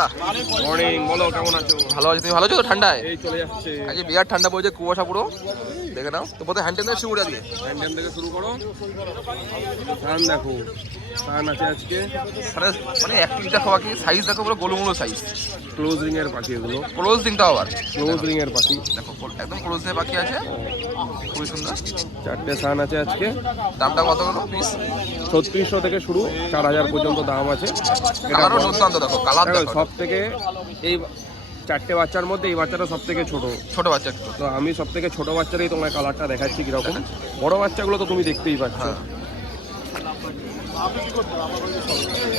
দাদা। মর্নিং বলো কেমন আছো? ভালো আছো তুমি ভালো আছো? তো ঠান্ডায়? এই চলে যাচ্ছে। আজকে বিরাট ঠান্ডা পড়েছে কুয়াশা পুরো। দেখে নাও তো বোধহয় হ্যান্ড টেন শুরু করে আজকে হ্যান্ডেল থেকে শুরু করো সান দেখো সান আছে আজকে সারা- মানে অ্যাক্টিভিটি দেখো বাকি সাইজ দেখো পুরো গোলুমুলো সাইজ ক্লোজ রিং এর পাখি এগুলো। ক্লোজ দিনটা আবার। ক্লোজ রিং এর পাখি। দেখো একদম ক্লোজ দিয়ে বাকি আছে খুবই সুন্দর। চারটে সান আছে আজকে। দামটা কত হলো পিস ছত্রিশশো থেকে শুরু চার হাজার পর্যন্ত দাম আছে। এটা দেখো কালার দেখো সব থেকে এই চারটে বাচ্চার মধ্যে এই বাচ্চাটা সব থেকে ছোট। ছোট বাচ্চা তো আমি সব থেকে ছোট বাচ্চারই তোমার কালারটা দেখাচ্ছি কীরকম। বড় বাচ্চাগুলো তো তুমি দেখতেই পাচ্ছ। হ্যাঁ।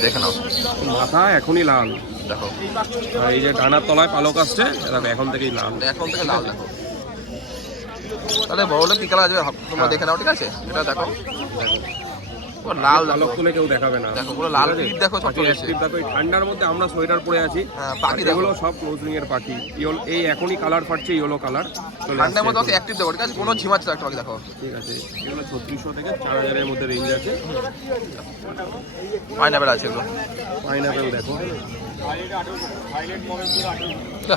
দেখে নাও। মাথা এখনই লাল। দেখো। এই যে ডানার তলায় পালক আসছে দেখো এখন থেকেই লাল। এখন থেকে লাল দেখো। তাহলে বড় হলে কি কালার ভাব- তোমরা দেখে নাও ঠিক আছে? এটা দেখো। পুরো লাল কেউ দেখাবে না। দেখো, পুরো লাল দেখো দেখো এই ঠান্ডার মধ্যে আমরা সোয়েটার পরে আছি। হ্যাঁ, পাখি এগুলো সব ক্লোজিং এর পাখি। এই এখনই কালার ফাটছে ইয়েলো কালার ঠান্ডার মধ্যে ওকে অ্যাক্টিভ দেবো ঠিক আছে? কোনো ঝিমাচ্ছে একটা দেখো। ঠিক আছে এগুলো ছত্রিশশো থেকে চার হাজারের মধ্যে রেঞ্জ আছে। পাইনাপেল আছে এগুলো। পাইনাপেল দেখো।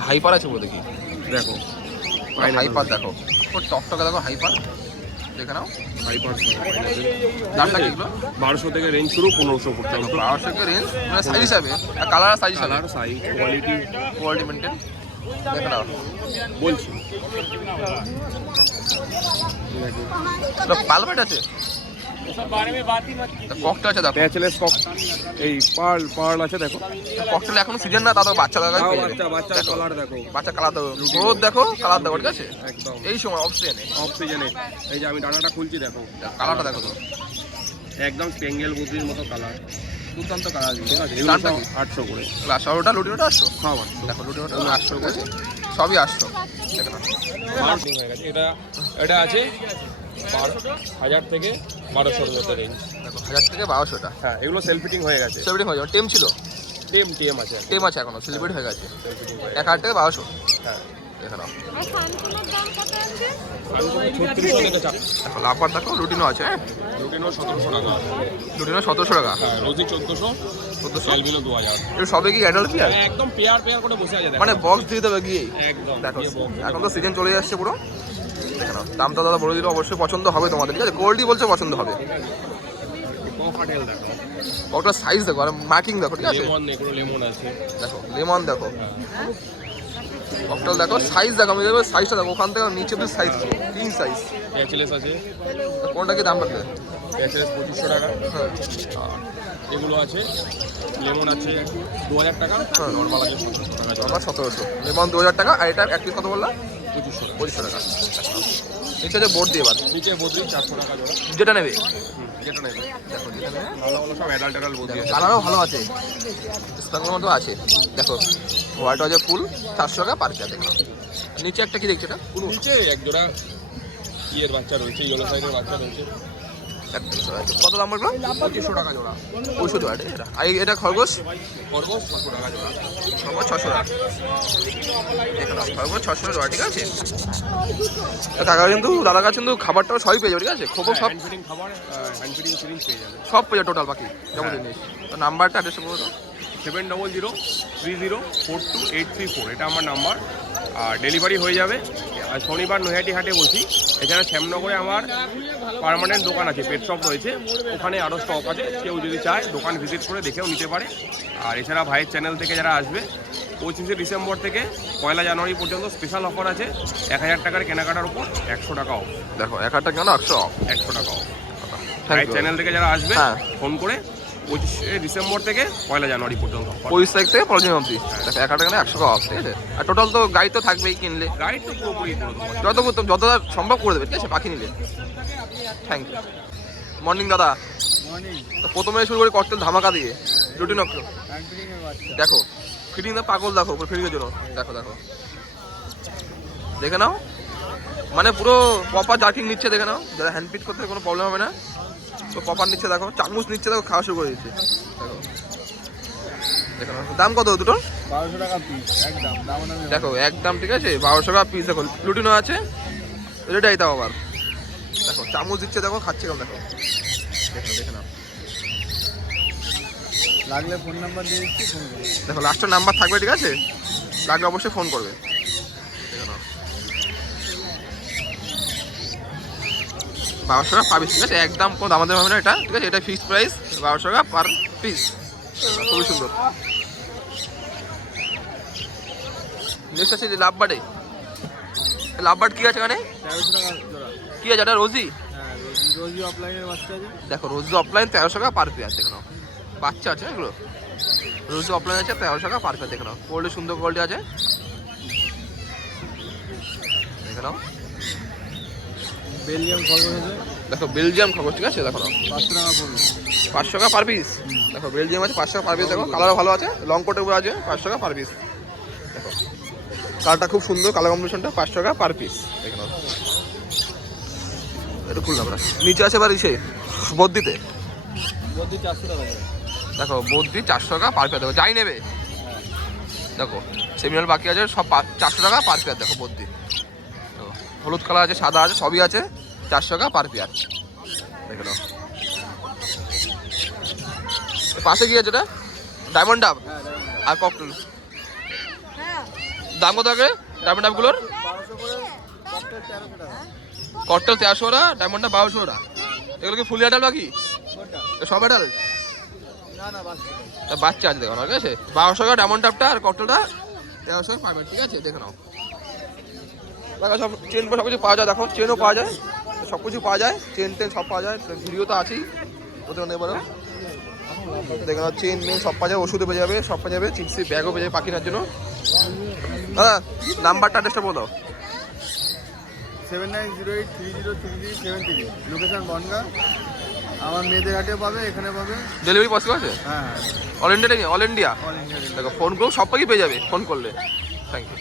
হাইপার আছে বলে দেখি। দেখো। হাইপার দেখো। টকটকে দেখো হাইপার দেখে নাও। দামটা এগুলো? বারোশো থেকে রেঞ্জ শুরু পনেরোশো পর্যন্ত। বারোশো রেঞ্জ মানে সাইজ হিসাবে। আর কালার আর size colour size quality quality maintain দেখে নাও। বলছি। পালমেট আছে? ককটা আছে দেখো। প্যাচলেস কক এই পার্ল পার্ল আছে দেখো। ককটেল এখনও সিজন না তাদের বাচ্চা দেখা বাচ্চা বাচ্চার কালার দেখো। বাচ্চা কালার দেখো। গ্রোথ দেখো কালার দেখো ঠিক আছে? একদম। এই সময় অফ সিজনে অক্সিজেনে এই যে আমি ডানাটা খুলছি দেখো। কালারটা দেখো তো। একদম স্পেঙ্গেল বুদ্ধির মতো কালার দুর্দান্ত কালার ঠিক আছে? আটশো করে। ক্লাস ওটা লুটিনোটা আটশো? দেখো লুটিনোটা আটশো করে। সবই আসছো হয়ে এটা এটা আছে। হাজার থেকে বারোশোর মধ্যে রেঞ্জ দেখো হাজার থেকে বারোশোটা। হ্যাঁ এগুলো সেলফ ফিটিং হয়ে গেছে। সেলিব্রিটি হয়ে যাবে টেম ছিল? টেম টেম আছে টেম আছে এখনও সেলিব্রিটি হয়ে গেছে। এক হাজার থেকে বারোশো। হ্যাঁ। দেখে নাও। আর সানকুনোর দাম কত আছে দেখো হ্যাঁ? রুটিনও সতেরোশো টাকা সতেরোশো টাকা? হ্যাঁ রোজি চোদ্দোশো চোদ্দোশো? সেলবিলো দু হাজার। এগুলো সবে কি অ্যাডাল্ট প্লেয়ার একদম পেয়ার পেয়ার করে বসে আছে মানে বক্স দিয়ে দেবে গিয়ে। একদম দেখো এখন তো সিজন চলে যাচ্ছে পুরো। দেখে নাও দামটা দাদা বলে দিলে অবশ্যই পছন্দ হবে তোমাদের। ঠিক আছে কোয়ালিটি বলছে পছন্দ হবে। কফাটেল সাইজ দেখো? আর মার্কিং দেখো ঠিক আছে? দেখো লেমন দেখো। অক্টাল দেখো সাইজ দেখো আমি দেখো সাইজটা দেখো ওখান থেকে নিচে অব্দি সাইজ তিন সাইজ প্যাচলেস আছে। কোনটা কি দাম রাখবে প্যাচলেস পঁচিশশো টাকা। হ্যাঁ। এগুলো আছে লেমন আছে দু হাজার টাকা। হ্যাঁ। নর্মাল আছে সতেরোশো টাকা। সতেরোশো। লেমন দু হাজার টাকা আর এটা এক কত বললাম পঁচিশশো পঁচিশশো টাকা নিচে বোর্ড দিয়ে এবার নিচে বত্রিশ চারশো টাকা জোড়া। যেটা নেবে? যেটা নেবে। দেখো যেটা নেবে। ভালো ভালো সব অ্যাডাল্ট অ্যাডাল্ট বদ্রি আছে কালারও ভালো আছে। স্পার্কের মতো আছে। দেখো হোয়াইট আছে ফুল চারশো টাকা পার পিয়া দেখো নিচে একটা কি দেখছ এটা? নিচে এক জোড়া ইয়ের বাচ্চা রয়েছে ইয়েলো সাইডের বাচ্চা রয়েছে। কত দাম বলল পঁচিশশো টাকা জোড়া। পঁয়ষট্টি টাকা এটা আর এটা খরগোশ? খরগোশ ছশো টাকা জোড়া। খরগোশ ছশো টাকা। খরগোশ ছশো টাকা ঠিক আছে? কাকা কিন্তু দাদার কাছে কিন্তু খাবারটা সবই পেয়ে যাবে ঠিক আছে? খোপো সব পেয়ে যাবে। সব পেয়ে যাবে টোটাল বাকি যেমন জিনিস। তো নাম্বারটা অ্যাড্রেসটা বলো তো। Seven double zero three zero four two eight three four এটা আমার নাম্বার। আর ডেলিভারি হয়ে যাবে। আর শনিবার নৈহাটি হাটে বসি। এছাড়া শ্যামনগরে আমার পার্মানেন্ট দোকান আছে পেট শপ রয়েছে। ওখানে আরও স্টক আছে। কেউ যদি চায় দোকান ভিজিট করে দেখেও নিতে পারে। আর এছাড়া ভাইয়ের চ্যানেল থেকে যারা আসবে পঁচিশে ডিসেম্বর থেকে পয়লা জানুয়ারি পর্যন্ত স্পেশাল অফার আছে এক হাজার টাকার কেনাকাটার উপর একশো টাকা অফ দেখো এক হাজার টাকা একশো একশো টাকা অফ ভাইয়ের চ্যানেল থেকে যারা আসবে হ্যাঁ। ফোন করে পঁচিশে ডিসেম্বর থেকে পয়লা জানুয়ারি পর্যন্ত। পঁচিশ তারিখ থেকে পনেরো দিন অবধি দেখো এক হাজার টাকা একশো টাকা অফ ঠিক আছে? আর টোটাল তো গাড়ি তো থাকবেই কিনলে। গাইড তো পুরোপুরি যত যতটা সম্ভব করে দেবে ঠিক আছে? পাখি নিলে। থ্যাংক ইউ মর্নিং দাদা। তো প্রথমে শুরু করি ককটেল ধামাকা দিয়ে। রুটিন অক্টো দেখো ফিটিং দা পাগল দেখো উপর ফিটিংয়ের জন্য। দেখো দেখো। দেখে নাও। মানে পুরো প্রপার জার্কিং নিচ্ছে দেখে নাও। যারা হ্যান্ড পিট করতে কোনো প্রবলেম হবে না। তো প্রপার নিচ্ছে দেখো চামচ নিচ্ছে দেখো খাওয়া শুরু করে দিচ্ছে। দেখো। দাম কত দুটো? বারোশো টাকা পিস একদম দাম দেখো একদম ঠিক আছে? বারোশো টাকা পিস দেখো লুটিনো আছে। এটাই তাও আবার। দেখো চামচ দিচ্ছে দেখো খাচ্ছে কেমন দেখো। দেখো দেখে নাও। লাগলে ফোন নাম্বার দিয়ে দিচ্ছি ফোন করুন দেখো লাস্টের নাম্বার থাকবে ঠিক আছে? লাগলে অবশ্যই ফোন করবে দেখে নাও। বারোশো টাকা পার পিস ঠিক আছে? একদম কোনো দামাদামি হবে না এটা ঠিক আছে? এটা ফিক্সড প্রাইস বারোশো টাকা পার পিস খুবই সুন্দর। নেক্সট আছে যে লাভ বার্ডে লাভ বার্ড কি আছে এখানে? কি আছে? এটা রোজি হ্যাঁ রোজি রোজি অফলাইনের বাচ্চা আছে। দেখো রোজি অফলাইন তেরোশো টাকা পার পেয়ার দেখে নাও। বাচ্চা আছে এগুলো? রোজি অফলাইন আছে তেরোশো টাকা পার পেয়ার দেখে নাও। কোয়ালিটি সুন্দর কোয়ালিটি আছে। দেখে নাও। আছে। দেখো বেলজিয়াম খবর ঠিক আছে? দেখো পাঁচশো টাকা পড়বে। পাঁচশো টাকা পার পিস দেখো বেলজিয়াম আছে পাঁচশো টাকা পার পিস দেখো কালারও ভালো আছে লং কোটের উপর আছে পাঁচশো টাকা পার পিস দেখো কালারটা খুব সুন্দর কালার কম্বিনেশনটা পাঁচশো টাকা পার পিস দেখে নাও। একটু খুললাম নিচে আছে এবার ইসে বদ্দিতে বলছি চারশো টাকা দেখো বদ্রি চারশো টাকা পার পেয়ার দেখো যাই নেবে। দেখো সেমিনাল বাকি আছে সব চারশো টাকা পার পেয়ার দেখো বদ্রি দেখো, হলুদ কালার আছে সাদা আছে সবই আছে। চারশো টাকা পার পেয়ার দেখে নাও। পাশে কি আছে এটা ডায়মন্ড ডাব হ্যাঁ আর ককটেল দাম কত থাকে ডায়মন্ড ডাবগুলোর ককটেল তেরোশো ককটেল ডায়মন্ড ডাব বারোশো টাকা। এগুলো কি ফুল অ্যাডাল বাকি? সব অ্যাডাল না না বাস বাচ্চা আছে দেখো ঠিক আছে? বারোশো টাকা ডায়মন্ড ডাবটা আর ককটেলটা তেরোশো টাকা পাবেন ঠিক আছে? দেখে নাও। দেখো সব চেন সব কিছু পাওয়া যায়। দেখো চেনও পাওয়া যায় সব কিছু পাওয়া যায় চেন টেন সব পাওয়া যায় ভিডিও তো আছেই। ওদের নেই বলো। দেখে নাও চেন মেন সব পাওয়া যাবে ওষুধও পেয়ে যাবে সব পাওয়া যাবে চিপসি ব্যাগও পেয়ে যাবে পাখি নেওয়ার জন্য। দাদা নাম্বারটা অ্যাড্রেসটা বলো। Seven nine zero eight three zero three three seven three location Bongaon. আমার মেয়েদের হাটেও পাবে এখানে পাবে। ডেলিভারি পসিবল আছে? হ্যাঁ। All India all India all India দেখো ফোন করো সব পাখি পেয়ে যাবে ফোন করলে। Thank you